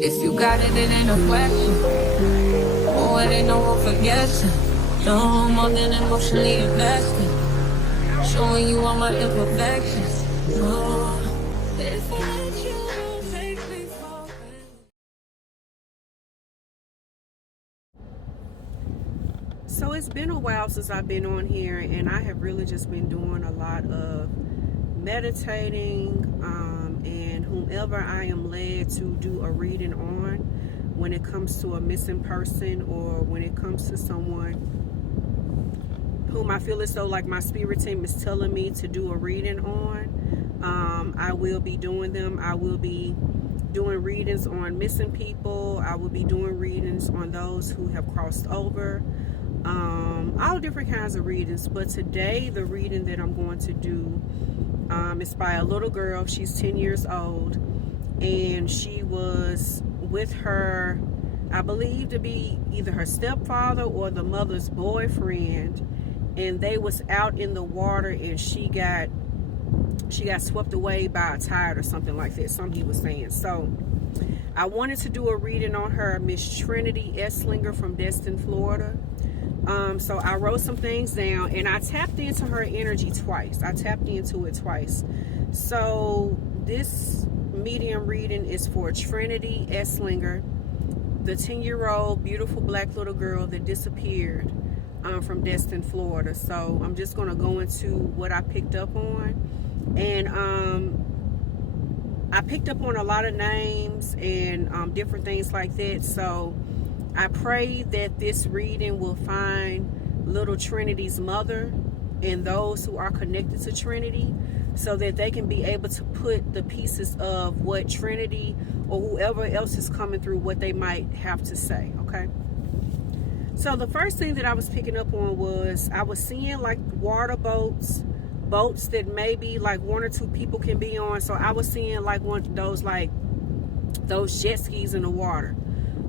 If you got it, it ain't a question. Oh, it ain't no room for guessing. No more than emotionally invested. Showing you all my imperfections. Oh, if I let you, don't take me for granted. So it's been a while since I've been on here, and I have really just been doing a lot of meditating, and whomever I am led to do a reading on when it comes to a missing person, or when it comes to someone whom I feel as though like my spirit team is telling me to do a reading on. I will be doing them. I will be doing readings on missing people. I will be doing readings on those who have crossed over. All different kinds of readings. But today the reading that I'm going to do is by a little girl. She's 10 years old, and she was with her, I believe to be either her stepfather or the mother's boyfriend, and they was out in the water, and she got swept away by a tide or something like that, something he was saying. So I wanted to do a reading on her, Miss Trinity Eslinger from Destin, Florida. So I wrote some things down, and I tapped into her energy twice. I tapped into it twice. So this medium reading is for Trinity Eslinger, the 10-year-old beautiful black little girl that disappeared from Destin, Florida. So I'm just going to go into what I picked up on. And I picked up on a lot of names and different things like that. So I pray that this reading will find little Trinity's mother and those who are connected to Trinity, so that they can be able to put the pieces of what Trinity or whoever else is coming through, what they might have to say, okay? So the first thing that I was picking up on was I was seeing like water boats that maybe like one or two people can be on. So I was seeing like those jet skis in the water.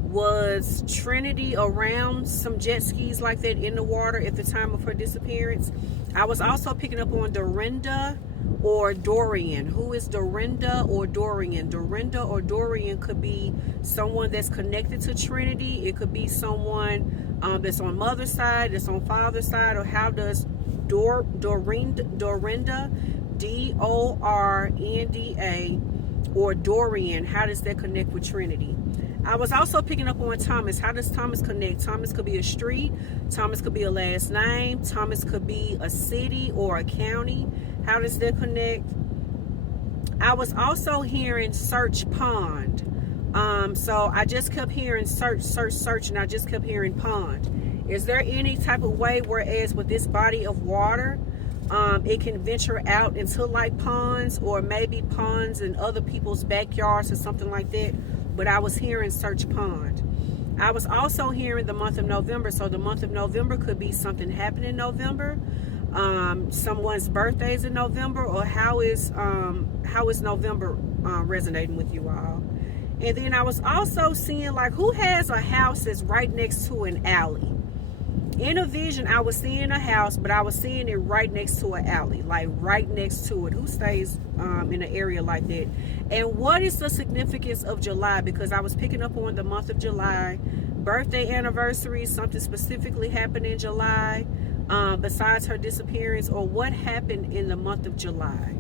Was Trinity around some jet skis like that in the water at the time of her disappearance? I was also picking up on Dorinda or Dorian. Who is Dorinda or Dorian? Dorinda or Dorian could be someone that's connected to Trinity. It could be someone that's on mother's side, that's on father's side. Or how does Dorinda, D-O-R-N-D-A, or Dorian, how does that connect with Trinity? I was also picking up on Thomas. How does Thomas connect? Thomas could be a street. Thomas could be a last name. Thomas could be a city or a county. How does that connect? I was also hearing search pond. So I just kept hearing search, and I just kept hearing pond. Is there any type of way, whereas with this body of water, it can venture out into like ponds, or maybe ponds in other people's backyards or something like that? But I was hearing search pond. I was also hearing the month of November. So the month of November could be something happening in November. Someone's birthday is in November, or how is November resonating with you all? And then I was also seeing like who has a house that's right next to an alley. In a vision, I was seeing a house, but I was seeing it right next to an alley, like right next to it. Who stays in an area like that? And what is the significance of July? Because I was picking up on the month of July, birthday anniversary, something specifically happened in July, besides her disappearance, or what happened in the month of July.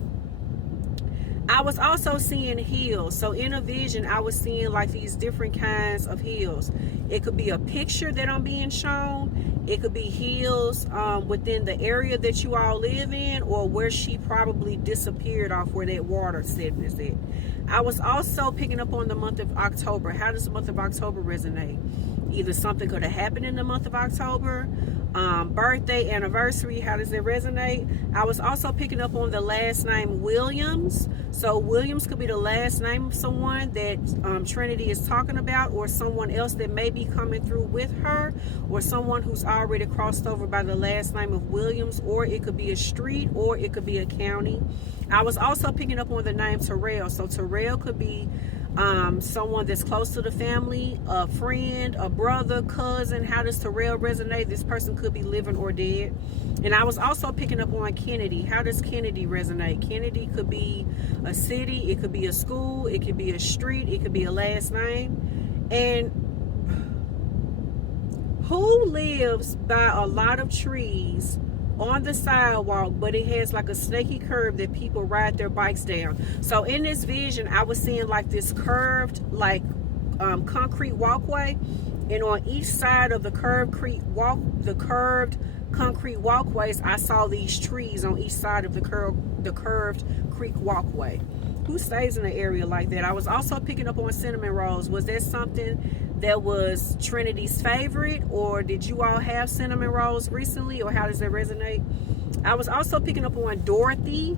I was also seeing hills. So in a vision, I was seeing like these different kinds of hills. It could be a picture that I'm being shown. It could be hills within the area that you all live in, or where she probably disappeared off where that water setting is at. I was also picking up on the month of October. How does the month of October resonate? Either something could have happened in the month of October, birthday, anniversary, how does it resonate? I was also picking up on the last name Williams. So Williams could be the last name of someone that Trinity is talking about, or someone else that may be coming through with her, or someone who's already crossed over by the last name of Williams, or it could be a street, or it could be a county. I was also picking up on the name Terrell. So Terrell could be someone that's close to the family, a friend, a brother, cousin. How does Terrell resonate? This person could be living or dead. And I was also picking up on Kennedy. How does Kennedy resonate? Kennedy could be a city, it could be a school, it could be a street, it could be a last name. And who lives by a lot of trees on the sidewalk, but it has like a snaky curve that people ride their bikes down? So in this vision, I was seeing like this curved, like concrete walkway, and on each side of the curved concrete walkways, I saw these trees on each side of the curved creek walkway. Who stays in an area like that? I was also picking up on cinnamon rolls. Was that something that was Trinity's favorite, or did you all have cinnamon rolls recently, or how does that resonate? I was also picking up on Dorothy,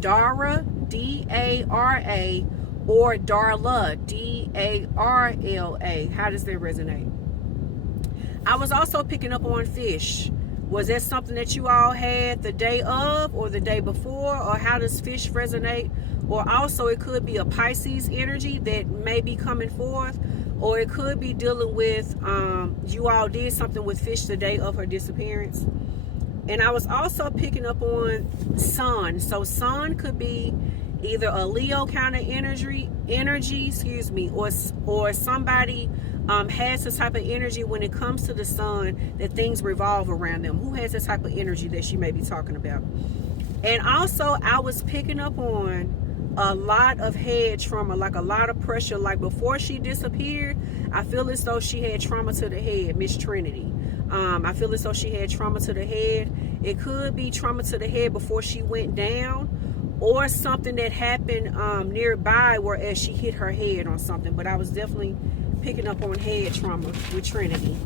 Dara, D-A-R-A, or Darla, D-A-R-L-A. How does that resonate? I was also picking up on fish. Was that something that you all had the day of or the day before, or how does fish resonate? Or also it could be a Pisces energy that may be coming forth, or it could be dealing with you all did something with fish the day of her disappearance. And I was also picking up on sun. So sun could be either a Leo kind of energy, or somebody has this type of energy when it comes to the sun, that things revolve around them. Who has this type of energy that she may be talking about? And also I was picking up on a lot of head trauma, like a lot of pressure. Like before she disappeared, I feel as though she had trauma to the head, Miss Trinity. I feel as though she had trauma to the head. It could be trauma to the head before she went down, or something that happened nearby whereas she hit her head on something. But I was definitely picking up on head trauma with Trinity.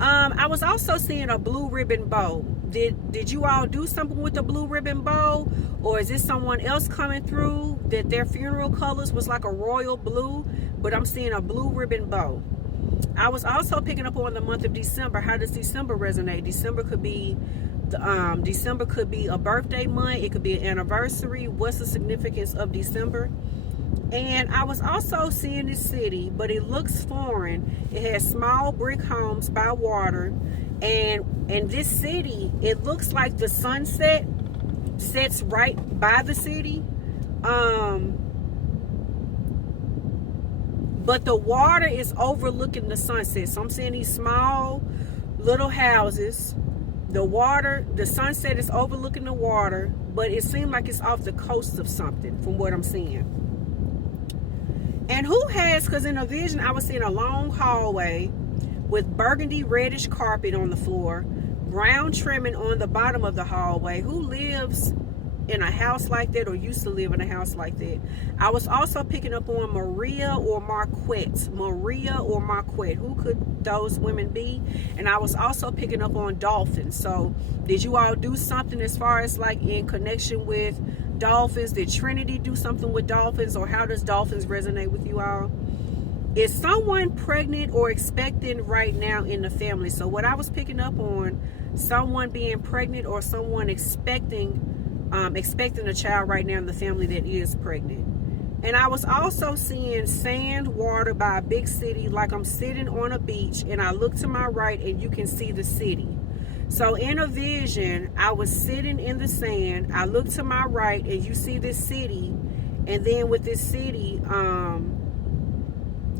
I was also seeing a blue ribbon bow. Did you all do something with the blue ribbon bow, or is this someone else coming through that their funeral colors was like a royal blue? But I'm seeing a blue ribbon bow. I was also picking up on the month of December. How does December resonate? December could be a birthday month. It could be an anniversary. What's the significance of December? And I was also seeing this city, but it looks foreign. It has small brick homes by water, and this city, it looks like the sunset sets right by the city, but the water is overlooking the sunset. So I'm seeing these small little houses. The sunset is overlooking the water, but it seemed like it's off the coast of something from what I'm seeing. And who has, because in a vision I was seeing a long hallway with burgundy reddish carpet on the floor, brown trimming on the bottom of the hallway. Who lives in a house like that, or used to live in a house like that? I was also picking up on Maria or Marquette. Who could those women be? And I was also picking up on dolphins. So did you all do something as far as like in connection with dolphins? Did Trinity do something with dolphins, or how does dolphins resonate with you all? Is someone pregnant or expecting right now in the family? So what I was picking up on, someone being pregnant or someone expecting a child right now in the family that is pregnant. And I was also seeing sand, water by a big city, like I'm sitting on a beach, and I look to my right and you can see the city. So in a vision, I was sitting in the sand, I look to my right and you see this city, and then with this city,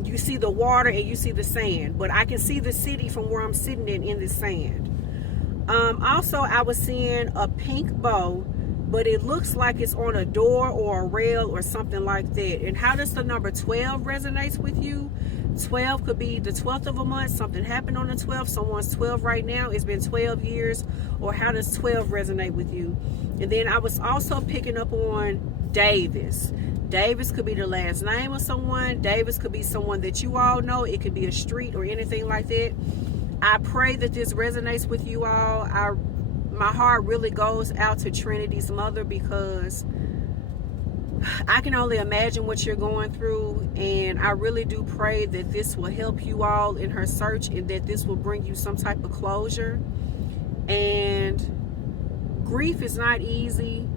you see the water and you see the sand, but I can see the city from where I'm sitting in the sand. Also, I was seeing a pink bow, but it looks like it's on a door or a rail or something like that. And how does the number 12 resonate with you? 12 could be the 12th of a month. Something happened on the 12th. Someone's 12 right now. It's been 12 years. Or how does 12 resonate with you? And then I was also picking up on Davis. Davis could be the last name of someone. Davis could be someone that you all know. It could be a street or anything like that. I pray that this resonates with you all. My heart really goes out to Trinity's mother, because I can only imagine what you're going through, and I really do pray that this will help you all in her search, and that this will bring you some type of closure. And grief is not easy.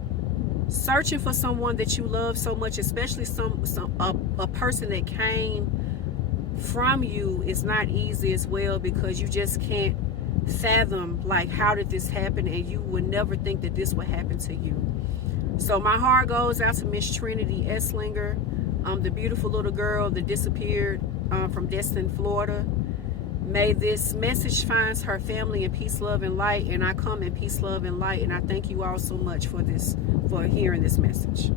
Searching for someone that you love so much, especially a person that came from you, is not easy as well, because you just can't fathom, like, how did this happen, and you would never think that this would happen to you. So my heart goes out to Miss Trinity Eslinger, the beautiful little girl that disappeared from Destin, Florida. May this message find her family in peace, love, and light, and I come in peace, love, and light, and I thank you all so much for hearing this message.